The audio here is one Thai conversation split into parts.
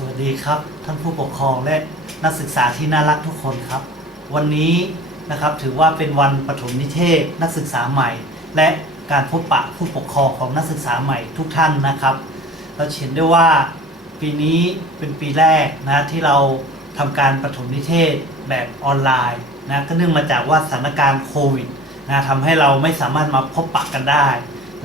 สวัสดีครับ ท่านผู้ปกครองและนักศึกษาที่น่ารักทุกคนครับ วันนี้นะครับถือว่าเป็นวันปฐมนิเทศนักศึกษาใหม่ และการพบปะผู้ปกครองของนักศึกษาใหม่ทุกท่านนะครับ เราเห็นได้ว่าปีนี้เป็นปีแรกนะที่เราทำการปฐมนิเทศแบบออนไลน์นะก็เนื่องมาจากว่าสถานการณ์โควิดนะทำให้เราไม่สามารถมาพบปะกันได้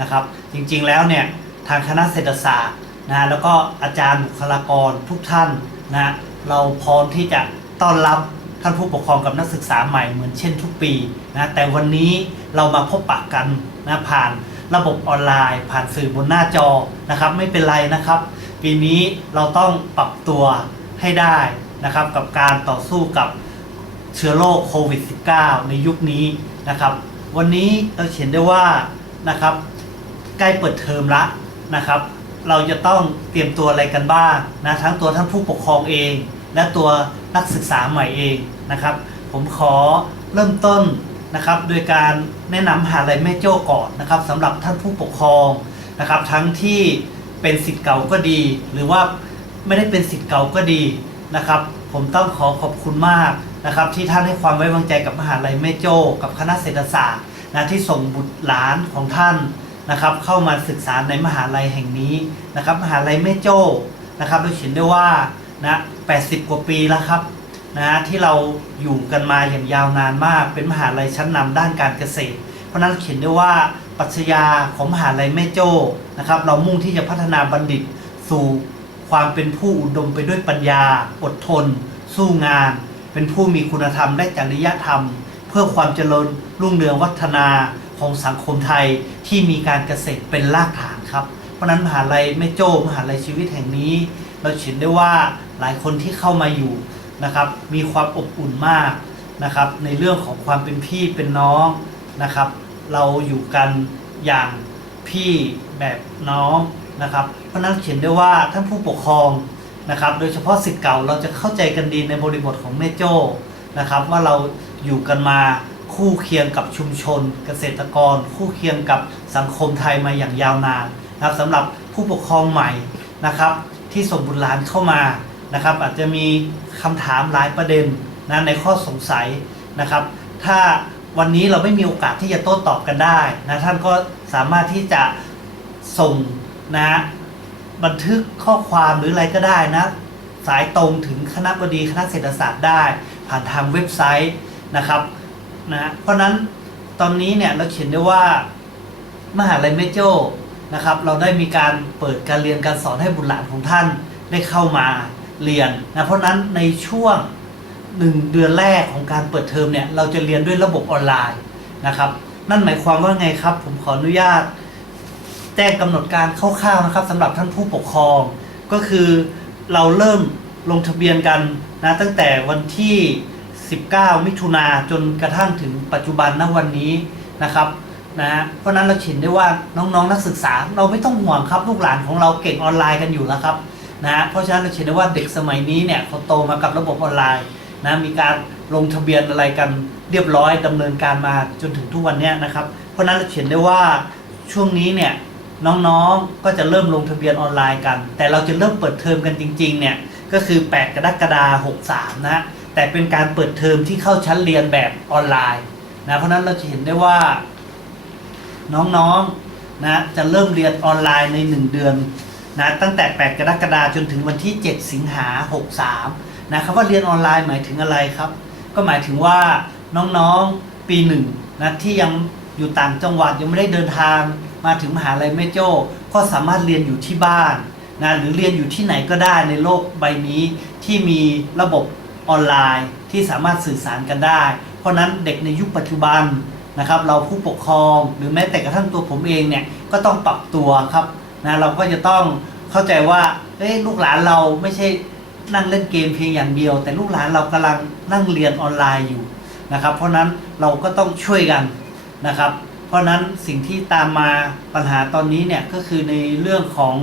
นะครับ จริงๆแล้วเนี่ยทางคณะเศรษฐศาสตร์ นะแล้วก็อาจารย์บุคลากรทุกท่านนะเราพร้อมที่จะต้อนรับท่านผู้ปกครองกับนักศึกษาใหม่เหมือนเช่นทุกปีนะแต่วันนี้เรามาพบปะกันนะผ่านระบบออนไลน์ ผ่านสื่อบนหน้าจอนะครับ ไม่เป็นไรนะครับ ปีนี้เราต้องปรับตัวให้ได้นะครับ กับการต่อสู้กับเชื้อโรคโควิด -19 ในยุคนี้นะครับ วันนี้เราเห็นได้ว่านะครับใกล้เปิดเทอมละนะครับ เราจะต้องเตรียมตัวอะไรกันบ้างนะทั้งตัวท่านผู้ปกครองเอง และตัวนักศึกษาใหม่เองนะครับ ผมขอเริ่มต้นนะครับ โดยการแนะนำมหาลัยแม่โจ้ก่อนนะครับสำหรับท่านผู้ปกครองนะครับ ทั้งที่เป็นสิทธิ์เก่าก็ดี หรือว่าไม่ได้เป็นสิทธิ์เก่าก็ดีนะครับ ผมต้องขอขอบคุณมากนะครับ ที่ท่านให้ความไว้วางใจกับมหาลัยแม่โจ้กับคณะเศรษฐศาสตร์นะที่ส่งบุตรหลานของท่าน นะครับเข้ามาศึกษาในมหาลัยแห่งนี้นะครับมหาลัยแม่โจ้นะครับเราเห็นได้ว่านะ80 กว่าปีแล้วครับนะที่เราอยู่กันมาอย่างยาวนานมาก เป็นมหาลัยชั้นนำด้านการเกษตร เพราะฉะนั้นเขียนได้ว่าปรัชญาของมหาลัยแม่โจ้นะครับ เรามุ่งที่จะพัฒนาบัณฑิตสู่ความเป็นผู้อุดมไปด้วยปัญญา อดทน สู้งาน เป็นผู้มีคุณธรรมและจริยธรรม เพื่อความเจริญรุ่งเรืองวัฒนา ของสังคมไทยที่มีการเกษตรเป็นรากฐานครับ เพราะนั้นมหาลัยแม่โจ้มหาลัยชีวิตแห่งนี้ เราเห็นได้ว่าหลายคนที่เข้ามาอยู่นะครับ มีความอบอุ่นมากนะครับ ในเรื่องของความเป็นพี่เป็นน้องนะครับ เราอยู่กันอย่างพี่แบบน้องนะครับ เพราะฉะนั้นเขียนได้ว่าท่านผู้ปกครองนะครับ โดยเฉพาะสิทธิ์เก่าเราจะเข้าใจกันดีในบริบทของแม่โจ้นะครับ ว่าเราอยู่กันมา คู่เคียงกับชุมชน เกษตรกร คู่เคียงกับสังคมไทยมาอย่างยาวนานนะครับสำหรับผู้ปกครองใหม่นะครับ ที่ส่งบุตรหลานเข้ามานะครับ อาจจะมีคำถามหลายประเด็นนะในข้อสงสัยนะครับ ถ้าวันนี้เราไม่มีโอกาสที่จะโต้ตอบกันได้นะท่านก็สามารถที่จะส่งนะบันทึกข้อความหรืออะไรก็ได้นะสายตรงถึงคณะบดีคณะเศรษฐศาสตร์ได้ ผ่านทางเว็บไซต์นะครับ นะเพราะนั้นตอนนี้เนี่ยเราเขียนได้ว่ามหาลัยเมโจ้นะครับ เราได้มีการเปิดการเรียนการสอนให้บุตรหลานของท่านได้เข้ามาเรียนนะเพราะฉะนั้นในช่วงหนึ่งเดือนแรกของการเปิดเทอมเนี่ยเราจะเรียนด้วยระบบออนไลน์นะครับ นั่นหมายความว่าไงครับ ผมขออนุญาตแจ้งกำหนดการคร่าวๆนะครับสำหรับท่านผู้ปกครอง ก็คือเราเริ่มลงทะเบียนกันนะตั้งแต่วันที่ 19 มิถุนาจนกระทั่งถึงปัจจุบันณวันนี้นะครับนะเพราะนั้นเราเห็นได้ว่าน้องๆนักศึกษาเราไม่ต้องห่วงครับลูกหลานของเราเก่งออนไลน์กันอยู่แล้วครับนะเพราะฉะนั้นเราเห็นได้ว่าเด็กสมัยนี้เนี่ยเขาโตมากับระบบออนไลน์นะมีการลงทะเบียนอะไรกันเรียบร้อยดำเนินการมาจนถึงทุกวันนี้นะครับ เพราะฉะนั้นเราเห็นได้ว่าช่วงนี้เนี่ยน้องๆก็จะเริ่มลงทะเบียนออนไลน์กัน แต่เราจะเริ่มเปิดเทอมกันจริงๆเนี่ยก็คือ 8 กรกฎาคม63 นะ แต่เป็นการเปิดเทอมที่เข้าชั้นเรียนแบบออนไลน์นะเพราะนั้นเราจะเห็นได้ว่า น้องๆนะจะเริ่มเรียนออนไลน์ใน 1 เดือนนะตั้งแต่ 8 กรกฎาคมจนถึงวันที่ 7 สิงหา63นะครับว่าเรียนออนไลน์หมายถึงอะไรครับ ก็หมายถึงว่าน้องๆปีหนึ่งนะที่ยังอยู่ต่างจังหวัดยังไม่ได้เดินทางมาถึงมหาลัยแม่โจ้ก็สามารถเรียนอยู่ที่บ้านนะหรือเรียนอยู่ที่ไหนก็ได้ในโลกใบนี้ที่มีระบบ ออนไลน์ที่สามารถสื่อสารกันได้ เพราะนั้นเด็กในยุคปัจจุบันนะครับ เราผู้ปกครองหรือแม้แต่กระทั่งตัวผมเองเนี่ยก็ต้องปรับตัวครับนะเราก็จะต้องเข้าใจว่าเอ้ลูกหลานเราไม่ใช่นั่งเล่นเกมเพียงอย่างเดียว แต่ลูกหลานเรากำลังนั่งเรียนออนไลน์อยู่นะครับ เพราะนั้นเราก็ต้องช่วยกันนะครับ เพราะนั้นสิ่งที่ตามมาปัญหาตอนนี้เนี่ยก็คือในเรื่องของ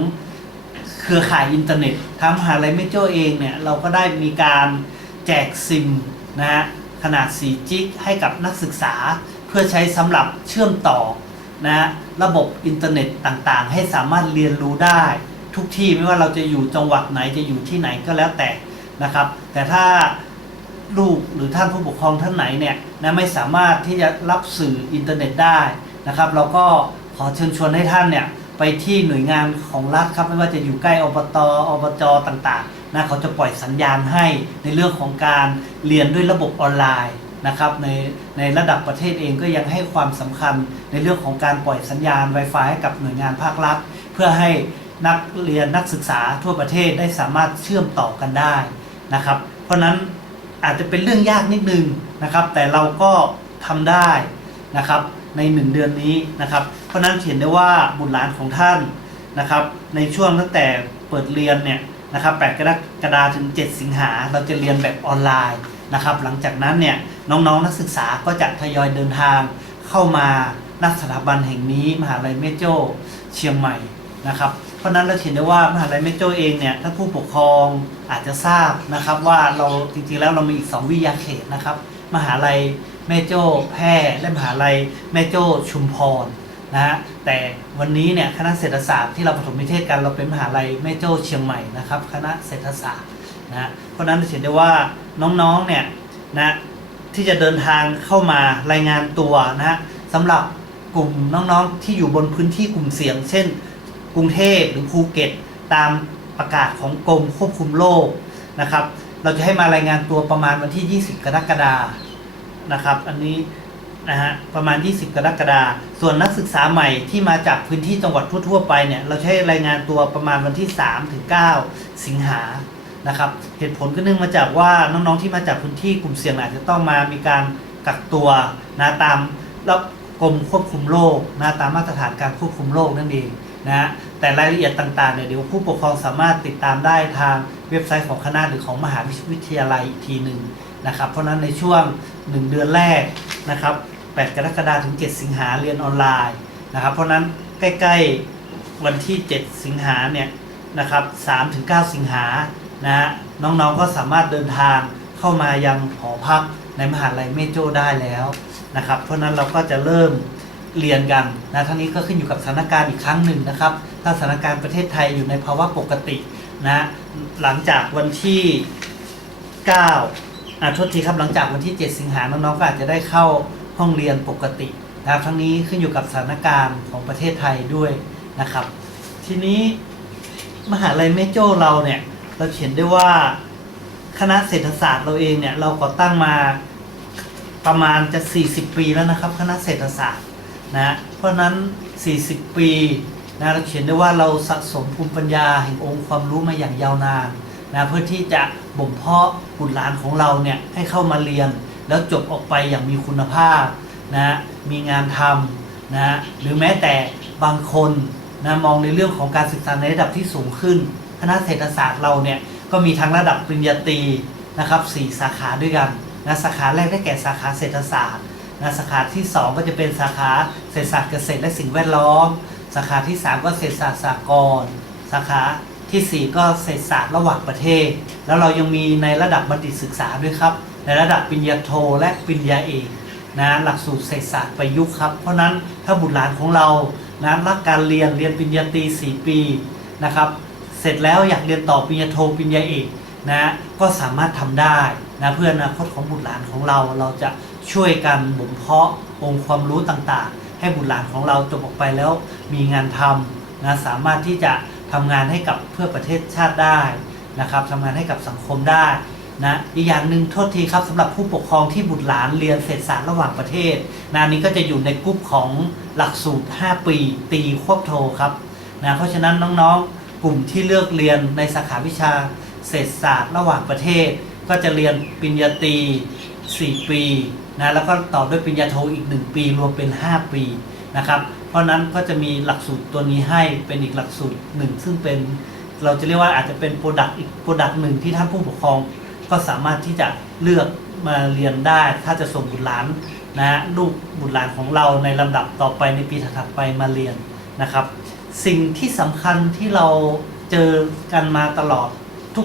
เครือข่ายอินเทอร์เน็ตทางมหาลัยเมโจเองเนี่ยเราก็ได้มีการ แจกซิมนะฮะขนาด 4 จิกให้กับนักศึกษาเพื่อใช้สำหรับเชื่อมต่อนะฮะระบบอินเทอร์เน็ตต่างๆ ให้สามารถเรียนรู้ได้ ทุกที่ไม่ว่าเราจะอยู่จังหวัดไหนจะอยู่ที่ไหนก็แล้วแต่นะครับ แต่ถ้าลูกหรือท่านผู้ปกครองท่านไหนเนี่ยนะไม่สามารถที่จะรับสื่ออินเทอร์เน็ตได้นะครับ เราก็ขอเชิญชวนให้ท่านเนี่ยไปที่หน่วยงานของรัฐครับไม่ว่าจะอยู่ใกล้อบตอบจต่างๆ นะเขาจะปล่อยสัญญาณให้ในเรื่องของการเรียนด้วยระบบออนไลน์นะครับในในระดับประเทศเองก็ยังให้ความสำคัญในเรื่องของการปล่อยสัญญาณ Wi-Fi ให้กับหน่วยงานภาครัฐ เพื่อให้นักเรียนนักศึกษาทั่วประเทศได้สามารถเชื่อมต่อกันได้นะครับ เพราะฉะนั้นอาจจะเป็นเรื่องยากนิดนึงนะครับ แต่เราก็ทำได้นะครับในหนึ่งเดือนนี้นะครับ เพราะฉะนั้นเห็นได้ว่าบุตรหลานของท่านนะครับ ในช่วงตั้งแต่เปิดเรียนเนี่ย นะครับ8กรกฎาคมถึง 7 สิงหาเราจะเรียนแบบออนไลน์นะครับ หลังจากนั้นเนี่ยน้องๆนนักศึกษาก็จะทยอยเดินทางเข้ามาณสถาบันแห่งนี้ มหาลัยเมโจ้เชียงใหม่นะครับ เพราะนั้นเราเห็นได้ว่ามหาลัยเมโจ้เองเนี่ยถ้าผู้ปกครองอาจจะทราบนะครับว่าเราจริงๆแล้วเรามีอีก 2 วิทยาเขตนะครับ มหาลัยแม่โจ้แพร่และมหาลัยแม่โจ้ชุมพร นะฮะแต่วันนี้เนี่ยคณะเศรษฐศาสตร์ที่เราปฐมนิเทศกันเราเป็นมหาลัยแม่โจ้เชียงใหม่นะครับคณะเศรษฐศาสตร์นะฮะเพราะนั้นเราเห็นได้ว่าน้องๆเนี่ยนะที่จะเดินทางเข้ามารายงานตัวนะฮะสำหรับกลุ่มน้องๆที่อยู่บนพื้นที่กลุ่มเสี่ยง เช่น กรุงเทพหรือภูเก็ต ตามประกาศของกรมควบคุมโรคนะครับ เราจะให้มารายงานตัวประมาณวันที่ 20 กรกฎานะครับ อันนี้ นะฮะประมาณ 20 กรกฎาส่วนนักศึกษาใหม่ที่มาจากพื้นที่จังหวัดทั่วๆไปเนี่ยเราให้รายงานตัวประมาณวันที่3ถึง9สิงหานะครับเหตุผลก็เนื่องมาจากว่าน้องๆที่มาจากพื้นที่กลุ่มเสี่ยงอาจจะต้องมามีการกักตัวนะตามแล้วกรมควบคุมโรคนะตามมาตรฐานการควบคุมโรคนั่นเองนะฮะแต่รายละเอียดต่างๆเนี่ยเดี๋ยวผู้ปกครองสามารถติดตามได้ทางเว็บไซต์ของคณะหรือของมหาวิทยาลัยอีกทีหนึ่งนะครับเพราะฉะนั้นในช่วง 1 เดือนแรกนะครับ 8 กรกฎาคมถึง 7 สิงหาเรียนออนไลน์นะครับ เพราะนั้นใกล้ๆวันที่ 7 สิงหาเนี่ยนะครับ3ถึง9สิงหานะฮะน้องๆก็สามารถเดินทางเข้ามายังหอพักในมหาลัยเมโจได้แล้วนะครับ เพราะฉะนั้นเราก็จะเริ่มเรียนกันนะทั้งนี้ก็ขึ้นอยู่กับสถานการณ์อีกครั้งหนึ่งนะครับ ถ้าสถานการณ์ประเทศไทยอยู่ในภาวะปกตินะหลังจากวันที่9อ่าโทษทีครับหลังจากวันที่ 7 สิงหาน้องๆก็อาจจะได้เข้า ห้องเรียนปกตินะครับทั้งนี้ขึ้นอยู่กับสถานการณ์ของประเทศไทยด้วยนะครับ ทีนี้มหาลัยเมโจเราเนี่ยเราเขียนได้ว่าคณะเศรษฐศาสตร์เราเองเนี่ยเราก่อตั้งมาประมาณจะ 40 ปีแล้วนะครับ คณะเศรษฐศาสตร์นะเพราะฉะนั้น 40 ปีนะเราเขียนได้ว่าเราสะสมภูมิปัญญาแห่งองค์ความรู้มาอย่างยาวนานนะเพื่อที่จะบ่มเพาะบุตรหลานของเราเนี่ยให้เข้ามาเรียน แล้วจบออกไปอย่างมีคุณภาพนะมีงานทำนะหรือแม้แต่บางคนนะมองในเรื่องของการศึกษาในระดับที่สูงขึ้น คณะเศรษฐศาสตร์เราเนี่ยก็มีทั้งระดับปริญญาตรีนะครับสี่สาขาด้วยกันนะสาขาแรกได้แก่สาขาเศรษฐศาสตร์นะสาขาที่ 2 ก็จะเป็นสาขาเศรษฐศาสตร์เกษตรและสิ่งแวดล้อม สาขาที่ 3 ก็เศรษฐศาสตร์สากลสาขาทีสี่4 ก็เศรษฐศาสตร์ระหว่างประเทศ แล้วเรายังมีในระดับบัณฑิตศึกษาด้วยครับ ในระดับปริญญาโทและปริญญาเอกนะหลักสูตรเศรษฐศาสตร์ประยุกต์ครับ เพราะนั้นถ้าบุตรหลานของเรานะรักการเรียนเรียนปริญญาตรี4ปีนะครับ เสร็จแล้วอยากเรียนต่อปริญญาโทปริญญาเอกนะก็สามารถทำได้นะเพื่ออนาคตของบุตรหลานของเราเราจะช่วยกันบ่มเพาะองค์ความรู้ต่างๆ ให้บุตรหลานของเราจบออกไปแล้วมีงานทำนะสามารถที่จะทำงานให้กับเพื่อประเทศชาติได้นะครับทำงานให้กับสังคมได้ นะอีกอย่างหนึ่งโทษทีครับสำหรับผู้ปกครองที่บุตรหลานเรียนเศรษฐศาสตร์ระหว่างประเทศนะอันนี้ก็จะอยู่ในกลุ่มของหลักสูตร 5 ปีตีควบโทครับนะเพราะฉะนั้นน้องๆ กลุ่มที่เลือกเรียนในสาขาวิชาเศรษฐศาสตร์ระหว่างประเทศ ก็จะเรียนปริญญาตรี 4 ปีนะแล้วก็ต่อด้วยปริญญาโทอีก 1 ปีรวมเป็น 5 ปีนะครับเพราะนั้นก็จะมีหลักสูตรตัวนี้ให้เป็นอีกหลักสูตรหนึ่งซึ่งเป็นเราจะเรียกว่าอาจจะเป็นโปรดักต์อีกโปรดักต์หนึ่งที่ท่านผู้ปกครอง ก็สามารถที่จะเลือกมาเรียนได้ ถ้าจะส่งบุตรหลานนะฮะลูกบุตรหลานของเราในลำดับต่อไปในปีถัดไปมาเรียนนะครับ สิ่งที่สำคัญที่เราเจอกันมาตลอด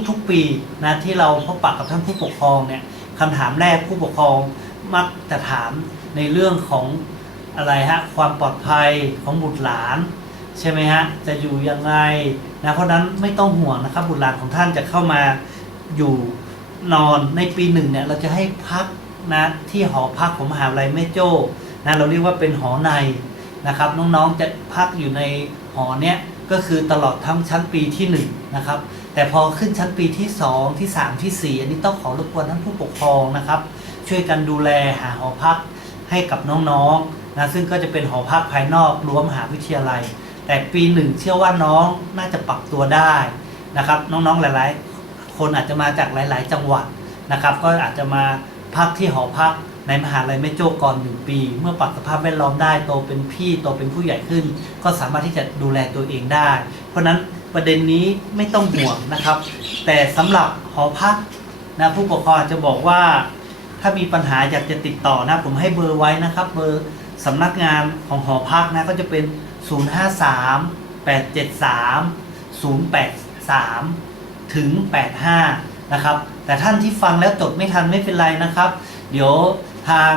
ทุกๆปีนะที่เราพบปะกับท่านผู้ปกครองเนี่ยคำถามแรกผู้ปกครองมักจะถามในเรื่องของอะไรฮะความปลอดภัยของบุตรหลาน ใช่ไหมฮะจะอยู่ยังไงนะเพราะนั้นไม่ต้องห่วงนะครับบุตรหลานของท่านจะเข้ามาอยู่ นอนในปีหนึ่งเนี่ยเราจะให้พักนะที่หอพักของมหาวิทยาลัยแม่โจ้นะเราเรียกว่าเป็นหอในนะครับ น้องๆจะพักอยู่ในหอเนี้ยก็คือตลอดทั้งชั้นปีที่หนึ่งนะครับแต่พอขึ้นชั้นปีที่ 2 ที่ 3 ที่ 4 อันนี้ต้องขอรบกวนท่านผู้ปกครองนะครับ ช่วยกันดูแลหาหอพักให้กับน้องๆนะซึ่งก็จะเป็นหอพักภายนอกรั้วมหาวิทยาลัย แต่ปีหนึ่งเชื่อว่าน้องน่าจะปรับตัวได้นะครับ น้องๆหลายๆ คนอาจจะมาจากหลาย ๆ จังหวัดนะครับ ก็อาจจะมาพักที่หอพักในมหาลัยแม่โจ้ก่อนหนึ่งปี เมื่อปรับสภาพแวดล้อมได้โตเป็นพี่โตเป็นผู้ใหญ่ขึ้น ก็สามารถที่จะดูแลตัวเองได้ เพราะนั้นประเด็นนี้ไม่ต้องห่วงนะครับ แต่สำหรับหอพักนะผู้ปกครองจจะบอกว่า ถ้ามีปัญหาอยากจะติดต่อนะผมให้เบอร์ไว้นะครับเบอร์สำนักงานของหอพักนะก็จะเป็น 053 873 083 ถึง 85 นะครับ แต่ท่านที่ฟังแล้วจดไม่ทันไม่เป็นไรนะครับ เดี๋ยวทาง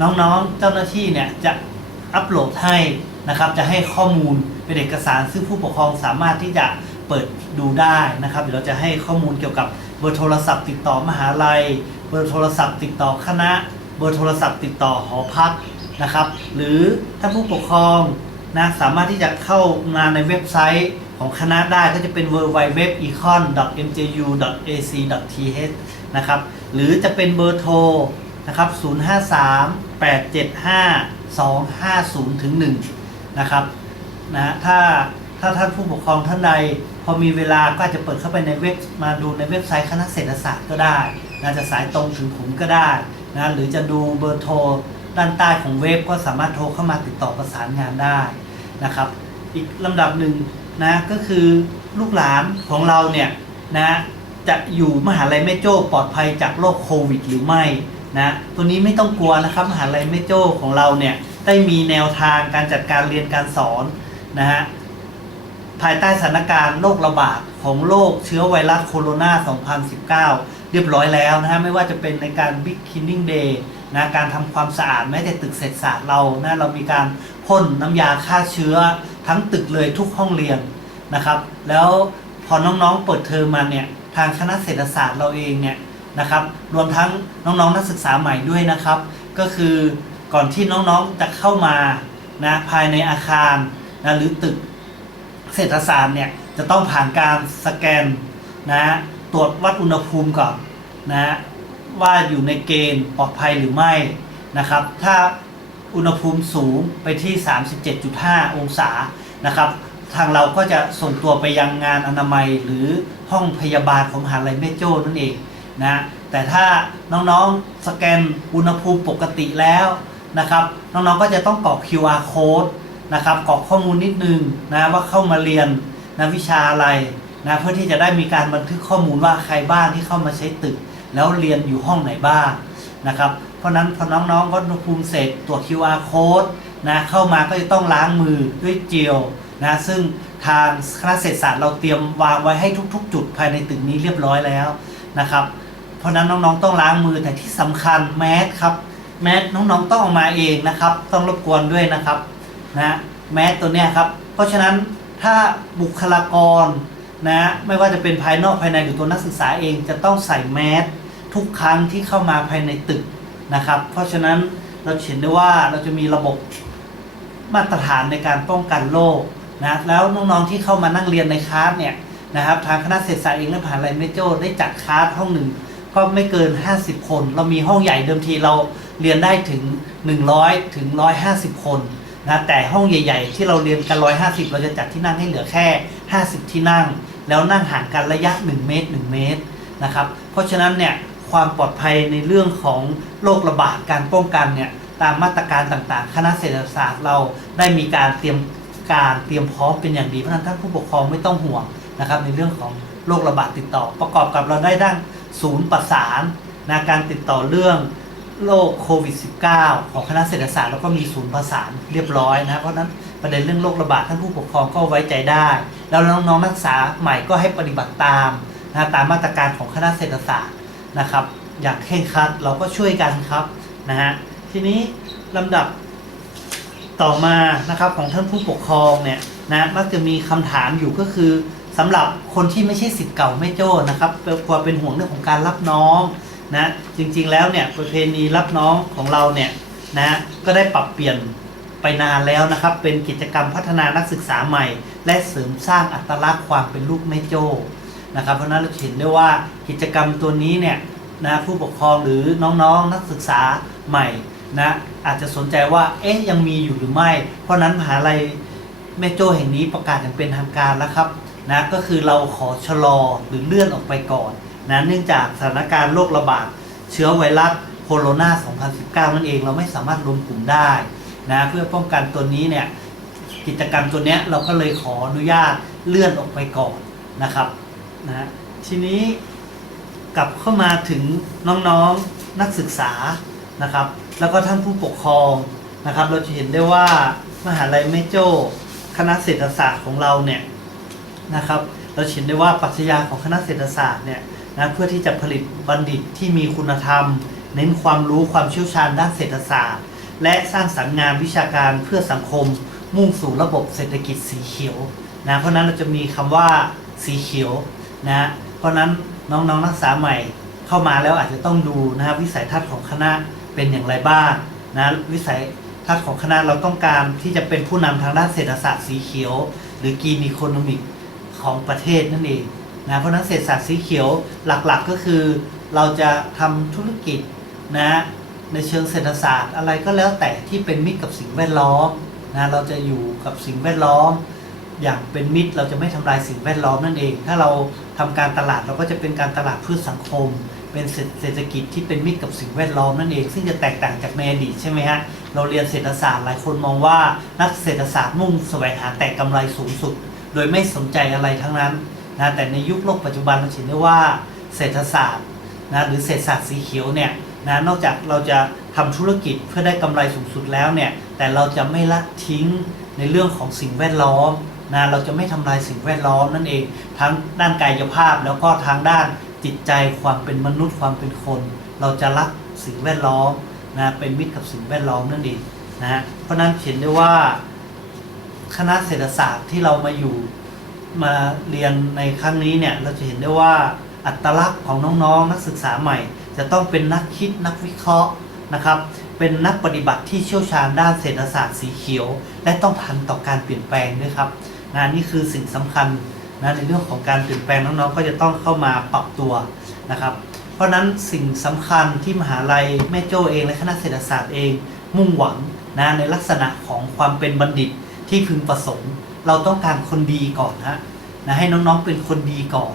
น้องๆเจ้าหน้าที่เนี่ยจะอัปโหลดให้นะครับ จะให้ข้อมูลเป็นเอกสารซึ่งผู้ปกครองสามารถที่จะเปิดดูได้นะครับ เดี๋ยวเราจะให้ข้อมูลเกี่ยวกับเบอร์โทรศัพท์ติดต่อมหาลัย เบอร์โทรศัพท์ติดต่อคณะ เบอร์โทรศัพท์ติดต่อหอพักนะครับ หรือถ้าผู้ปกครองนะสามารถที่จะเข้ามาในเว็บไซต์ ของคณะได้ก็จะเป็น w w w e c o n m j u a c t h นะครับหรือจะเป็นเบอร์โทรนะครับ053 875 250ถึง1นะครับนะถ้าถ้าท่านผู้ปกครองท่านใด พอมีเวลาก็จจะเปิดเข้าไปในเว็บมาดูในเว็บไซต์คณะเศรษฐศาสตร์ก็ได้นะจะสายตรงถึงผมก็ได้นะหรือจะดูเบอร์โทรด้านใต้ของเว็บก็สามารถโทรเข้ามาติดต่อประสานงานได้นะครับ อีกลำดับหนึ่ง นะก็คือลูกหลานของเราเนี่ยนะจะอยู่มหาลัยแม่โจ้ปลอดภัยจากโรคโควิดหรือไม่นะตัวนี้ไม่ต้องกลัวนะครับมหาลัยแม่โจ้ของเราเนี่ยได้มีแนวทางการจัดการเรียนการสอนนะฮะภายใต้สถานการณ์โรคระบาดของโรคเชื้อไวรัสโคโรนา 2019 เรียบร้อยแล้วนะฮะไม่ว่าจะเป็นในการ Big Cleaning Day นะการทำความสะอาดแม้แต่ตึกเศรษฐศาสตร์เรานะเรามีการพ่นน้ำยาฆ่าเชื้อ ทั้งตึกเลยทุกห้องเรียนนะครับ แล้วพอน้องๆเปิดเทอมมาเนี่ยทางคณะเศรษฐศาสตร์เราเองเนี่ยนะครับรวมทั้งน้องๆนักศึกษาใหม่ด้วยนะครับ ก็คือก่อนที่น้องๆจะเข้ามานะภายในอาคารนะหรือตึกเศรษฐศาสตร์เนี่ยจะต้องผ่านการสแกนนะตรวจวัดอุณหภูมิก่อนนะว่าอยู่ในเกณฑ์ปลอดภัยหรือไม่นะครับ ถ้าอุณหภูมิสูงไปที่ 37.5 องศา นะครับ ทางเราก็จะส่งตัวไปยังงานอนามัยหรือห้องพยาบาลของมหาลัยแม่โจ้นั่นเองนะแต่ถ้าน้องๆสแกนอุณหภูมิปกติแล้วนะครับ น้องๆก็จะต้องกรอก QR code นะครับกรอกข้อมูลนิดนึงนะว่าเข้ามาเรียนนะวิชาอะไรนะเพื่อที่จะได้มีการบันทึกข้อมูลว่าใครบ้างที่เข้ามาใช้ตึก แล้วเรียนอยู่ห้องไหนบ้างนะครับ เพราะนั้นพอน้องๆก็อุณหภูมิเสร็จตรวจ QR code นะเข้ามาก็จะต้องล้างมือด้วยเจลนะซึ่งทางคณะเศรษฐศาสตร์เราเตรียมวางไว้ให้ทุก ๆ จุดภายในตึกนี้เรียบร้อยแล้วนะครับ เพราะนั้นน้องๆต้องล้างมือแต่ที่สำคัญแมสครับแมสน้องๆต้องเอามาเองนะครับ ต้องรบกวนด้วยนะครับนะแมสตัวเนี้ยครับ เพราะฉะนั้นถ้าบุคลากรนะไม่ว่าจะเป็นภายนอกภายในหรือตัวนักศึกษาเองจะต้องใส่แมสทุกครั้งที่เข้ามาภายในตึกนะครับ เพราะฉะนั้นเราเห็นได้ว่าเราจะมีระบบ มาตรฐานในการป้องกันโรคนะแล้วน้องๆที่เข้ามานั่งเรียนในคลาสเนี่ยนะครับทางคณะเศรษฐศาสตร์เองและมหาลัยเมโจได้จัดคลาสห้องหนึ่งก็ไม่เกิน 50 คน เรามีห้องใหญ่เดิมทีเราเรียนได้ถึง 100 ถึง 150 คนนะแต่ห้องใหญ่ ๆ ที่เราเรียนกัน 150 เราจะจัดที่นั่งให้เหลือแค่ 50 ที่นั่ง แล้วนั่งห่างกันระยะ 1 เมตร 1 เมตรนะครับเพราะฉะนั้นเนี่ยความปลอดภัยในเรื่องของโรคระบาดการป้องกันเนี่ย ตามมาตรการต่างๆ คณะเศรษฐศาสตร์เราได้มีการเตรียมการเตรียมพร้อมเป็นอย่างดีเพราะฉะนั้นท่านผู้ปกครองไม่ต้องห่วงนะครับในเรื่องของโรคระบาดติดต่อ ประกอบกับเราได้ด้านศูนย์ประสานนะการติดต่อเรื่องโรคโควิด -19 ของคณะเศรษฐศาสตร์แล้วก็มีศูนย์ประสานเรียบร้อยนะเพราะฉะนั้นประเด็นเรื่องโรคระบาดท่านผู้ปกครองก็ไว้ใจได้ แล้วน้องๆนักศึกษาใหม่ก็ให้ปฏิบัติตามนะตามมาตรการของคณะเศรษฐศาสตร์นะครับ อย่างเคร่งครัดเราก็ช่วยกันครับนะฮะ ทีนี้ลำดับต่อมานะครับของท่านผู้ปกครองเนี่ยนะมักจะมีคำถามอยู่ก็คือสำหรับคนที่ไม่ใช่สิทธิ์เก่าแม่โจ้นะครับความเป็นห่วงเรื่องของการรับน้องนะจริงๆแล้วเนี่ยประเพณีรับน้องของเราเนี่ยนะก็ได้ปรับเปลี่ยนไปนานแล้วนะครับ เป็นกิจกรรมพัฒนานักศึกษาใหม่ และเสริมสร้างอัตลักษณ์ความเป็นลูกแม่โจ้นะครับ เพราะฉะนั้นเราเห็นได้ว่ากิจกรรมตัวนี้เนี่ยนะผู้ปกครองหรือน้องๆนักศึกษาใหม่ นะอาจจะสนใจว่าเอ๊ะยังมีอยู่หรือไม่ เพราะนั้นมหาลัยแม่โจ้แห่งนี้ประกาศอย่างเป็นทางการแล้วครับนะก็คือเราขอชะลอหรือเลื่อนออกไปก่อนนะเนื่องจากสถานการณ์โรคระบาดเชื้อไวรัสโคโรนา 2019 นั่นเองเราไม่สามารถรวมกลุ่มได้นะเพื่อป้องกันตัวนี้เนี่ยกิจกรรมตัวเนี้ยเราก็เลยขออนุญาตเลื่อนออกไปก่อนนะครับนะทีนี้กลับเข้ามาถึงน้องๆนักศึกษานะครับ แล้วก็ท่านผู้ปกครองนะครับ เราจะเห็นได้ว่ามหาลัยแม่โจ้คณะเศรษฐศาสตร์ของเราเนี่ยนะครับ เราเห็นได้ว่าปรัชญาของคณะเศรษฐศาสตร์เนี่ยนะเพื่อที่จะผลิตบัณฑิตที่มีคุณธรรม เน้นความรู้ความเชี่ยวชาญด้านเศรษฐศาสตร์ และสร้างสรรค์งานวิชาการเพื่อสังคม มุ่งสู่ระบบเศรษฐกิจสีเขียวนะเพราะนั้นเราจะมีคำว่าสีเขียวนะเพราะฉะนั้นน้องๆนักศึกษาใหม่เข้ามาแล้วอาจจะต้องดูนะครับวิสัยทัศน์ของคณะ เป็นอย่างไรบ้างนะวิสัยทัศน์ของคณะเราต้องการที่จะเป็นผู้นำทางด้านเศรษฐศาสตร์สีเขียว หรือกีนอีโคโนมิกของประเทศนั่นเองนะเพราะฉะนั้นเศรษฐศาสตร์สีเขียวหลักๆก็คือ เราจะทำธุรกิจนะในเชิงเศรษฐศาสตร์อะไรก็แล้วแต่ที่เป็นมิตรกับสิ่งแวดล้อมนะเราจะอยู่กับสิ่งแวดล้อม อย่างเป็นมิตรเราจะไม่ทำลายสิ่งแวดล้อมนั่นเอง ถ้าเราทำการตลาดเราก็จะเป็นการตลาดเพื่อสังคม เป็นเศรษฐกิจที่เป็นมิตรกับสิ่งแวดล้อมนั่นเอง ซึ่งจะแตกต่างจากในอดีตใช่ไหมฮะเราเรียนเศรษฐศาสตร์หลายคนมองว่านักเศรษฐศาสตร์มุ่งแสวงหาแต่กำไรสูงสุด โดยไม่สนใจอะไรทั้งนั้นนะแต่ในยุคโลกปัจจุบันเราเห็นได้ว่าเศรษฐศาสตร์นะหรือเศรษฐศาสตร์สีเขียวเนี่ยนะนอกจากเราจะทำธุรกิจเพื่อได้กำไรสูงสุดแล้วเนี่ยแต่เราจะไม่ละทิ้งในเรื่องของสิ่งแวดล้อมนะเราจะไม่ทำลายสิ่งแวดล้อมนั่นเอง ทั้งด้านกายภาพแล้วก็ทางด้าน จิตใจความเป็นมนุษย์ความเป็นคน เราจะรักสิ่งแวดล้อมนะเป็นมิตรกับสิ่งแวดล้อมนั่นเองนะเพราะนั้นเห็นได้ว่าคณะเศรษฐศาสตร์ที่เรามาอยู่มาเรียนในครั้งนี้เนี่ยเราจะเห็นได้ว่าอัตลักษณ์ของน้องๆนักศึกษาใหม่ จะต้องเป็นนักคิดนักวิเคราะห์นะครับ เป็นนักปฏิบัติที่เชี่ยวชาญด้านเศรษฐศาสตร์สีเขียว และต้องทันต่อการเปลี่ยนแปลงด้วยครับงานนี้คือสิ่งสำคัญ นะในเรื่องของการเปลี่ยนแปลงน้องๆก็จะต้องเข้ามาปรับตัวนะครับ เพราะฉะนั้นสิ่งสำคัญที่มหาลัยแม่โจ้เองและคณะเศรษฐศาสตร์เองมุ่งหวังนะในลักษณะของความเป็นบัณฑิตที่พึงประสงค์ เราต้องการคนดีก่อนนะนะให้น้องๆเป็นคนดีก่อน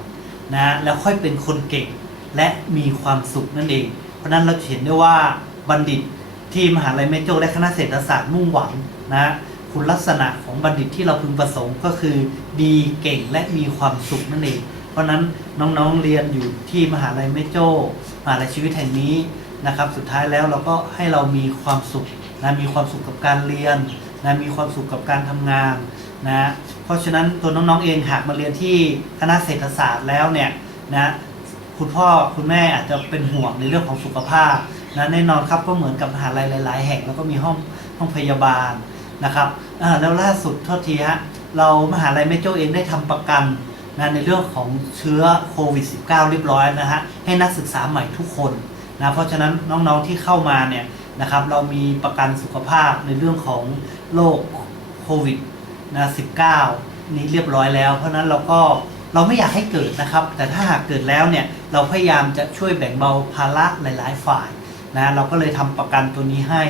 นะแล้วค่อยเป็นคนเก่งและมีความสุขนั่นเอง เพราะฉะนั้นเราจะเห็นได้ว่าบัณฑิตที่มหาลัยแม่โจ้และคณะเศรษฐศาสตร์มุ่งหวังนะ คุณลักษณะของบัณฑิตที่เราพึงประสงค์ก็คือ ดีเก่งและมีความสุขนั่นเอง เพราะฉะนั้นน้องๆเรียนอยู่ที่มหาลัยแม่โจ้มหาลัยชีวิตแห่งนี้นะครับ สุดท้ายแล้วเราก็ให้เรามีความสุขนะมีความสุขกับการเรียนนะมีความสุขกับการทำงานนะเพราะฉะนั้นตัวน้องๆเองหากมาเรียนที่คณะเศรษฐศาสตร์แล้วเนี่ยนะคุณพ่อคุณแม่อาจจะเป็นห่วงในเรื่องของสุขภาพนะแน่นอนครับก็เหมือนกับมหาลัยหลาย ๆ แห่งแล้วก็มีห้องห้องพยาบาล นะครับแล้วล่าสุดโทษทีฮะเรามหาลัยแม่โจ้เองได้ทำประกันนะในเรื่องของเชื้อโควิด -19 เรียบร้อยนะฮะให้นักศึกษาใหม่ทุกคนนะเพราะฉะนั้นน้องๆที่เข้ามาเนี่ยนะครับเรามีประกันสุขภาพในเรื่องของโรคโควิดนะ19 นี้เรียบร้อยแล้ว เพราะฉะนั้นเราก็เราไม่อยากให้เกิดนะครับ แต่ถ้าหากเกิดแล้วเนี่ยเราพยายามจะช่วยแบ่งเบาภาระหลาย ๆ ฝ่ายนะเราก็เลยทำประกันตัวนี้ให้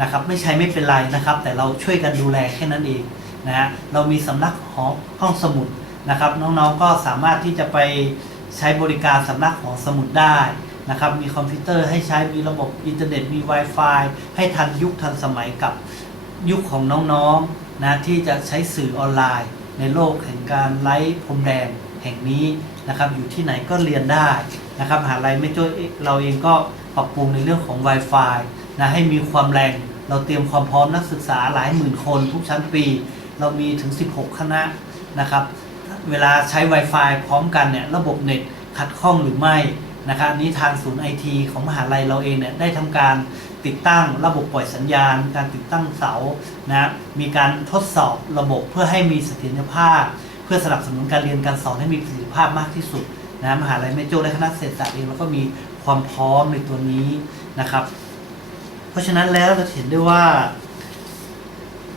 นะครับไม่ใช้ไม่เป็นไรนะครับ แต่เราช่วยกันดูแลแค่นั้นเองนะฮะเรามีสำนักหอห้องสมุดนะครับ น้องๆก็สามารถที่จะไปใช้บริการสำนักหอสมุดได้นะครับ มีคอมพิวเตอร์ให้ใช้มีระบบอินเทอร์เน็ตมี Wi-Fi ให้ทันยุคทันสมัยกับยุคของน้องๆนะที่จะใช้สื่อออนไลน์ ในโลกแห่งการไร้พรมแดนแห่งนี้นะครับ อยู่ที่ไหนก็เรียนได้นะครับหาลัยไม่จ้อยเราเองก็ปรับปรุงในเรื่องของ Wi-Fi นะให้มีความแรง เราเตรียมความพร้อมนักศึกษาหลายหมื่นคนทุกชั้นปี เรามีถึง 16 คณะนะครับ เวลาใช้ Wi-Fi พร้อมกันเนี่ยระบบเน็ตขัดข้องหรือไม่นะครับนี้ทางศูนย์ไอทีของมหาลัยเราเองเนี่ยได้ทำการติดตั้งระบบปล่อยสัญญาณ การติดตั้งเสานะมีการทดสอบระบบเพื่อให้มีเสถียรภาพ เพื่อสนับสนุนการเรียนการสอนให้มีประสิทธิภาพมากที่สุดนะมหาลัยแม่โจ้และคณะเศรษฐศาสตร์เองเราก็มีความพร้อมในตัวนี้นะครับ ราะฉะนั้นแล้วเราเห็นได้ว่า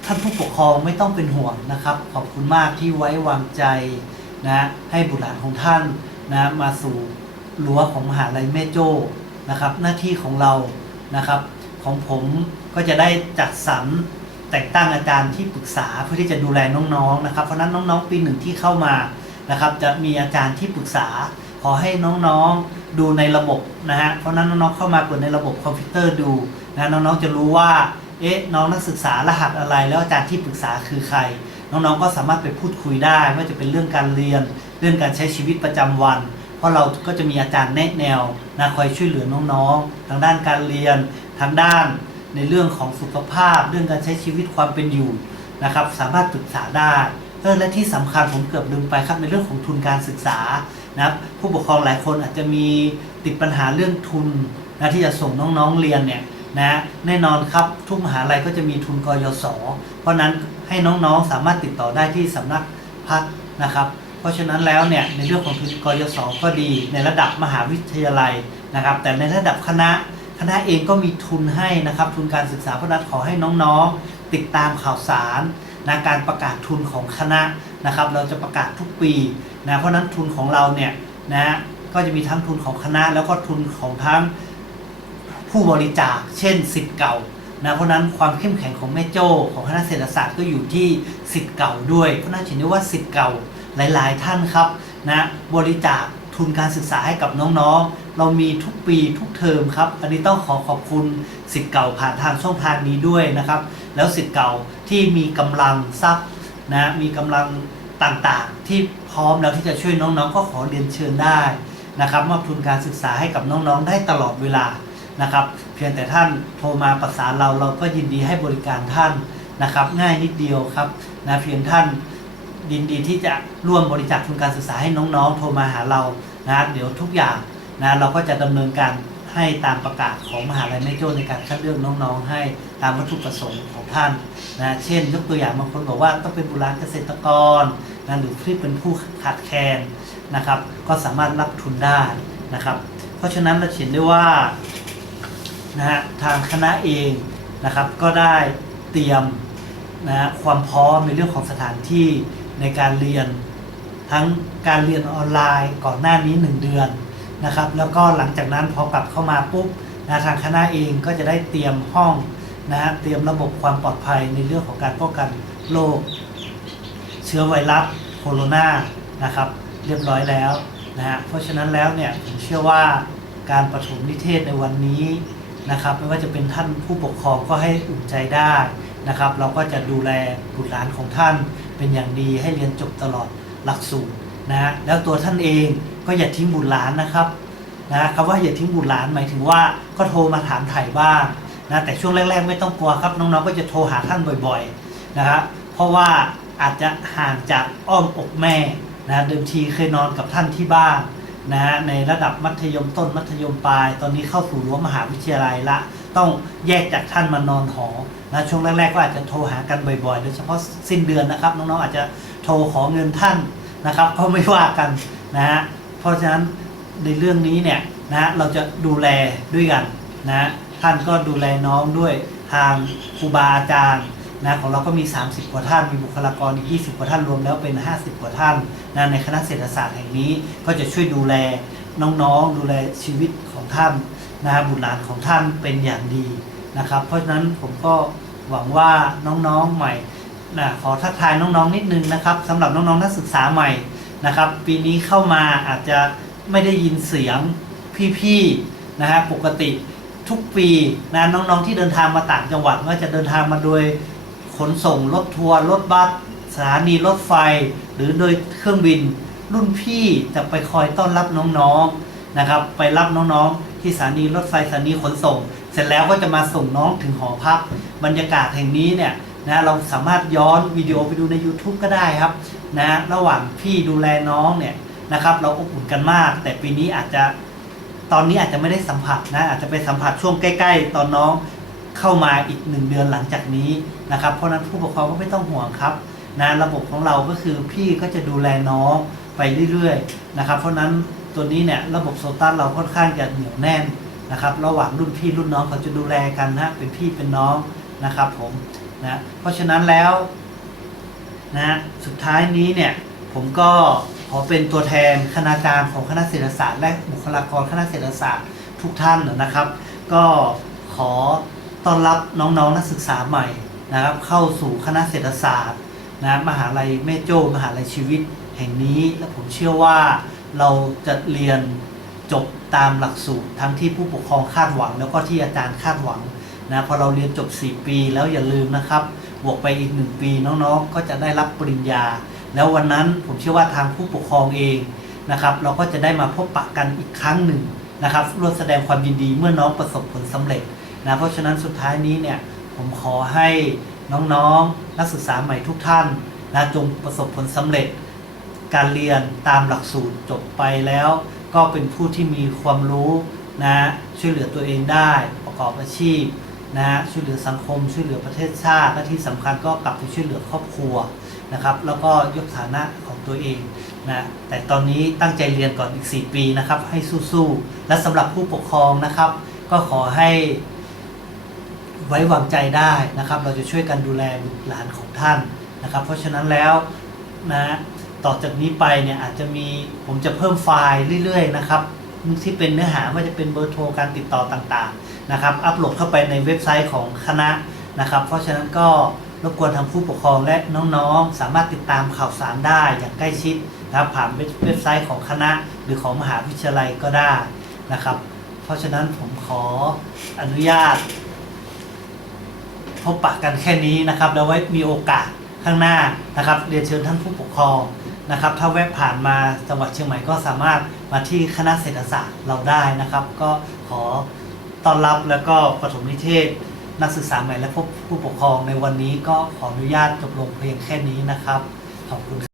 ท่านผู้ปกครองไม่ต้องเป็นห่วงนะครับ ขอบคุณมากที่ไว้วางใจนะให้บุตรหลานของท่านนะมาสู่รั้วของมหาลัยแม่โจ้นะครับ หน้าที่ของเรานะครับ ของผมก็จะได้จัดสรรแต่งตั้งอาจารย์ที่ปรึกษาเพื่อที่จะดูแลน้องๆนะครับ เพราะนั้นน้องๆ ปีหนึ่งที่เข้ามานะครับ จะมีอาจารย์ที่ปรึกษา ขอให้น้องๆดูในระบบนะฮะเพราะนั้นน้องๆเข้ามากดในระบบคอมพิวเตอร์ดูนะน้องๆจะรู้ว่าเอ๊ะน้องนักศึกษารหัสอะไร แล้วอาจารย์ที่ปรึกษาคือใคร น้องๆก็สามารถไปพูดคุยได้ไม่ว่าจะเป็นเรื่องการเรียน เรื่องการใช้ชีวิตประจำวัน เพราะเราก็จะมีอาจารย์แนะแนวนะคอยช่วยเหลือน้องๆ ทางด้านการเรียนทางด้านในเรื่องของสุขภาพ เรื่องการใช้ชีวิตความเป็นอยู่นะครับ สามารถปรึกษาได้เออและที่สำคัญผมเกือบลืมไปครับในเรื่องของทุนการศึกษา นะครับผู้ปกครองหลายคนอาจจะมีติดปัญหาเรื่องทุนนะที่จะส่งน้องๆเรียนเนี่ยนะแน่นอนครับทุกมหาลัยก็จะมีทุนกยศเพราะนั้นให้น้องๆสามารถติดต่อได้ที่สำนักพัฒน์นะครับ เพราะฉะนั้นแล้วเนี่ยในเรื่องของทุนกยศก็ดีในระดับมหาวิทยาลัยนะครับ แต่ในระดับคณะคณะเองก็มีทุนให้นะครับ ทุนการศึกษาเพราะนั้นขอให้น้องๆ ติดตามข่าวสาร นะการประกาศทุนของคณะนะครับ เราจะประกาศทุกปีนะเพราะนั้นทุนของเราเนี่ยนะก็จะมีทั้งทุนของคณะแล้วก็ทุนของทั้งผู้บริจาค เช่นสิทธิ์เก่านะเพราะนั้นความเข้มแข็งของแม่โจ้ของคณะเศรษฐศาสตร์ก็อยู่ที่สิทธิ์เก่าด้วยเพราะน่าเห็นได้ว่าสิทธิ์เก่าหลาย ๆ ท่านครับนะบริจาคทุนการศึกษาให้กับน้อง ๆ เรามีทุกปีทุกเทอมครับ อันนี้ต้องขอขอบคุณสิทธิ์เก่าผ่านทางช่องทางนี้ด้วยนะครับ แล้วสิทธิ์เก่า ที่มีกำลังทรัพย์นะมีกำลังต่างๆ ที่พร้อมแล้วที่จะช่วยน้องๆ ก็ขอเรียนเชิญได้นะครับมอบทุนการศึกษาให้กับน้องๆ ได้ตลอดเวลานะครับ เพียงแต่ท่านโทรมาประสานเราเราก็ยินดีให้บริการท่านนะครับ ง่ายนิดเดียวครับนะเพียงท่านยินดีที่จะร่วมบริจาคทุนการศึกษาให้น้องๆ โทรมาหาเรานะเดี๋ยวทุกอย่างนะเราก็จะดำเนินการให้ตามประกาศของมหาลัยแม่โจ้ในการคัดเลือกน้องๆ ให้ตามวัตถุประสงค์ ท่านนะเช่นยกตัวอย่างบางคนบอกว่าต้องเป็นบุราณเกษตรกรนะหรือที่เป็นผู้ขาดแคลนนะครับ ก็สามารถรับทุนได้นะครับ เพราะฉะนั้นเราเห็นได้ว่านะฮะทางคณะเองนะครับ ก็ได้เตรียมนะฮะความพร้อมในเรื่องของสถานที่ในการเรียนทั้งการเรียนออนไลน์ก่อนหน้านี้ 1 เดือนนะครับ แล้วก็หลังจากนั้นพอกลับเข้ามาปุ๊บนะทางคณะเองก็จะได้เตรียมห้อง นะฮะเตรียมระบบความปลอดภัยในเรื่องของการป้องกันโรคเชื้อไวรัสโคโรนานะครับ เรียบร้อยแล้วนะฮะเพราะฉะนั้นแล้วเนี่ยผมเชื่อว่าการประถมนิเทศในวันนี้นะครับ ไม่ว่าจะเป็นท่านผู้ปกครองก็ให้อุ่นใจได้นะครับ เราก็จะดูแลบุตรหลานของท่านเป็นอย่างดีให้เรียนจบตลอดหลักสูตรนะฮะแล้วตัวท่านเองก็อย่าทิ้งบุตรหลานนะครับนะคำว่าอย่าทิ้งบุตรหลานหมายถึงว่าก็โทรมาถามถ่ายบ้าง นะแต่ช่วงแรก ๆ ไม่ต้องกลัวครับ น้องๆก็จะโทรหาท่านบ่อยๆนะครับเพราะว่าอาจจะห่างจากอ้อมอกแม่นะเดิมทีเคยนอนกับท่านที่บ้านนะฮะในระดับมัธยมต้นมัธยมปลาย ตอนนี้เข้าสู่รั้วมหาวิทยาลัยละ ต้องแยกจากท่านมานอนหอนะช่วงแรกๆก็อาจจะโทรหากันบ่อยๆ โดยเฉพาะสิ้นเดือนนะครับ น้องๆอาจจะโทรขอเงินท่านนะครับก็ไม่ว่ากันนะฮะเพราะฉะนั้นในเรื่องนี้เนี่ยนะเราจะดูแลด้วยกันนะ ท่านก็ดูแลน้องด้วยทางครูบาอาจารย์นะของเราก็มี 30 กว่าท่าน มีบุคลากรอีก 20 กว่าท่านรวมแล้วเป็น 50 กว่าท่านนะในคณะเศรษฐศาสตร์แห่งนี้ก็จะช่วยดูแลน้องๆ ดูแลชีวิตของท่านนะบุตรหลานของท่านเป็นอย่างดีนะครับ เพราะฉะนั้นผมก็หวังว่าน้องๆใหม่นะขอทักทายน้องๆนิดนึงนะครับสำหรับน้องๆนักศึกษาใหม่นะครับ ปีนี้เข้ามาอาจจะไม่ได้ยินเสียงพี่ๆนะฮะปกติ ทุกปีนะน้องๆที่เดินทางมาต่างจังหวัดว่าจะเดินทางมาโดยขนส่งรถทัวร์รถบัสสถานีรถไฟ หรือโดยเครื่องบิน รุ่นพี่จะไปคอยต้อนรับน้องๆนะครับ ไปรับน้องๆ ที่สถานีรถไฟสถานีขนส่ง เสร็จแล้วก็จะมาส่งน้องถึงหอพัก บรรยากาศแห่งนี้เนี่ยนะเราสามารถย้อนวิดีโอไปดูใน YouTube ก็ได้ครับนะระหว่างพี่ดูแลน้องเนี่ยนะครับ เราอบอุ่นกันมาก แต่ปีนี้อาจจะ ตอนนี้อาจจะไม่ได้สัมผัสนะอาจจะไปสัมผัสช่วงใกล้ ๆ ตอนน้องเข้ามาอีกหนึ่งเดือนหลังจากนี้นะครับ เพราะนั้นผู้ปกครองก็ไม่ต้องห่วงครับนะระบบของเราก็คือพี่ก็จะดูแลน้องไปเรื่อยๆนะครับ เพราะนั้นตัวนี้เนี่ยระบบโซตัสเราค่อนข้างจะเหนียวแน่นนะครับ ระหว่างรุ่นพี่รุ่นน้องเขาจะดูแลกันนะเป็นพี่เป็นน้องนะครับผมนะเพราะฉะนั้นแล้วนะสุดท้ายนี้เนี่ยผมก็ ขอเป็นตัวแทนคณาจารย์ของคณะเศรษฐศาสตร์และบุคลากรคณะเศรษฐศาสตร์ทุกท่านนะครับ ก็ขอต้อนรับน้องๆนักศึกษาใหม่นะครับ เข้าสู่คณะเศรษฐศาสตร์นะมหาลัยแม่โจ้มหาลัยชีวิตแห่งนี้และผมเชื่อว่าเราจะเรียนจบตามหลักสูตรทั้งที่ผู้ปกครองคาดหวัง แล้วก็ที่อาจารย์คาดหวังนะพอเราเรียนจบ 4 ปีแล้วอย่าลืมนะครับ บวกไปอีกหนึ่งปีน้องๆ ก็จะได้รับปริญญา แล้ววันนั้นผมเชื่อว่าทางผู้ปกครองเองนะครับ เราก็จะได้มาพบปะกันอีกครั้งหนึ่งนะครับร่วมแสดงความยินดีเมื่อน้องประสบผลสำเร็จนะเพราะฉะนั้นสุดท้ายนี้เนี่ยผมขอให้น้องๆนักศึกษาใหม่ทุกท่านนะจงประสบผลสำเร็จ การเรียนตามหลักสูตรจบไปแล้ว ก็เป็นผู้ที่มีความรู้นะช่วยเหลือตัวเองได้ประกอบอาชีพนะฮะช่วยเหลือสังคมช่วยเหลือประเทศชาติและที่สำคัญก็กลับไปช่วยเหลือครอบครัว นะครับ แล้วก็ยกฐานะของตัวเองนะแต่ตอนนี้ตั้งใจเรียนก่อนอีก 4 ปีนะครับ ให้สู้ๆและสำหรับผู้ปกครองนะครับ ก็ขอให้ไว้วางใจได้นะครับ เราจะช่วยกันดูแลบุตรหลานของท่านนะครับ เพราะฉะนั้นแล้วนะต่อจากนี้ไปเนี่ยอาจจะมีผมจะเพิ่มไฟล์เรื่อยๆนะครับที่เป็นเนื้อหาว่าจะเป็นเบอร์โทรการติดต่อต่างๆนะครับ อัปโหลดเข้าไปในเว็บไซต์ของคณะนะครับ เพราะฉะนั้นก็ รบกวนทางผู้ปกครองและน้องๆ สามารถติดตามข่าวสารได้อย่างใกล้ชิดนะครับผ่านเว็บไซต์ของคณะหรือของมหาวิทยาลัยก็ได้นะครับ เพราะฉะนั้นผมขออนุญาต พบปะกันแค่นี้นะครับแล้วไว้มีโอกาสข้างหน้านะครับเรียนเชิญท่านผู้ปกครองนะครับ ถ้าแวะผ่านมาจังหวัดเชียงใหม่ก็สามารถมาที่คณะเศรษฐศาสตร์เราได้นะครับ ก็ขอต้อนรับแล้วก็ปฐมนิเทศ นักศึกษาใหม่และผู้ปกครองในวันนี้ก็ขออนุญาตจบลงเพียงแค่นี้นะครับ ขอบคุณ